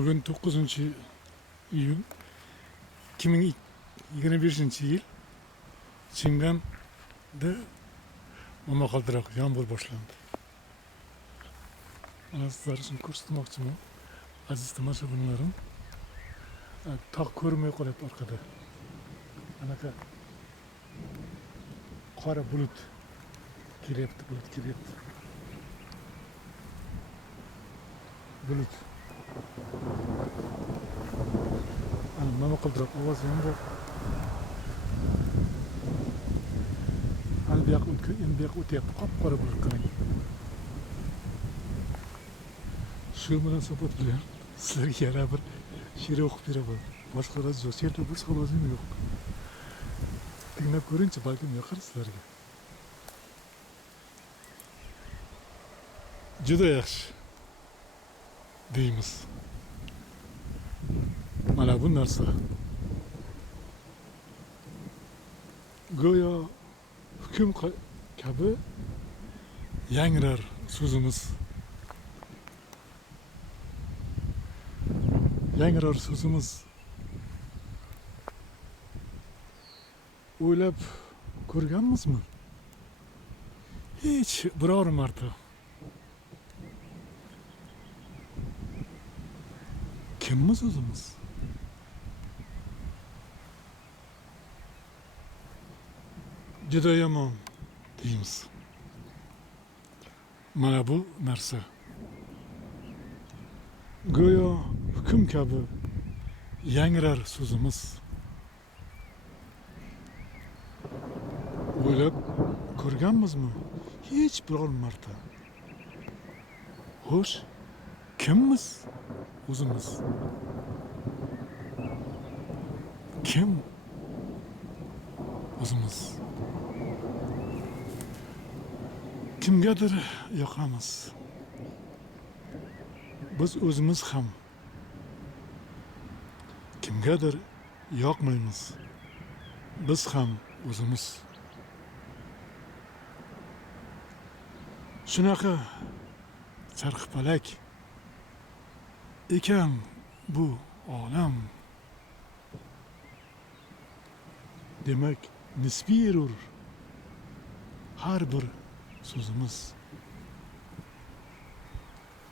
Bugün 9-iyun 2025-yil Chimganda momaqaldiroq yomg'ir boshlandi. Mana sizlar uchun ko'rsatmoqchiman. Aziz tomoshabinlarim, tog' ko'rmay qolyapti orqada. Anaqa qora bulut kelyapti. Bulut. Ana momaqaldiroq ovozi ham bor. Bu yoqqa o'tyapti, qop-qora bulut qarang. Shu munosabat bilan sizlarga yana bir she'r o'qib beraman. Boshqa iloji yo'q, she'rda boshqa ilojim yo'q. Tinglab ko'ringchi, balkim yoqar sizlarga. Juda yaxshi deymiz. Mana bu narsa go'yo hukm kabi yangrar so'zimiz. Yangrar so'zimiz. O'ylab ko'rganmizmi? Hech biror marta. Kimmiz o'zimiz? Juda yomon deymiz. Mana bu narsa go'yo hukm kabi yangrar so'zimiz. O'ylab ko'rganmizmi? Hech biror marta. Xo'sh, kimmiz o'zimiz? Kim o'zimiz? Kimgadir yoqamiz. Biz o'zimiz ham kimgadir yoqmaymiz. Biz ham o'zimiz. Shunaqa charxpalak ekan bu olam. Demak, nisbiydir har bir so'zimiz.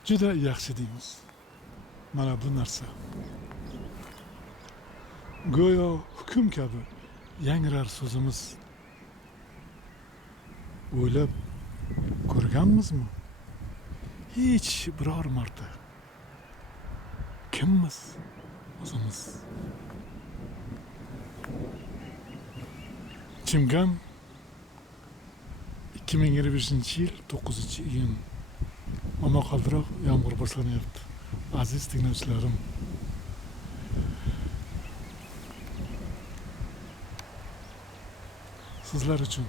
Juda yaxshi deymiz. Mana bu narsa go'yo hukm kabi yangrar so'zimiz. O'ylab ko'rganmizmi? Hech biror marta. Kimmiz o'zimiz? Chimgan 2025-yil 9-iyun. Momaqaldiroq yomg'ir boshlanyapti. Aziz tinglovchilarim, sizlar uchun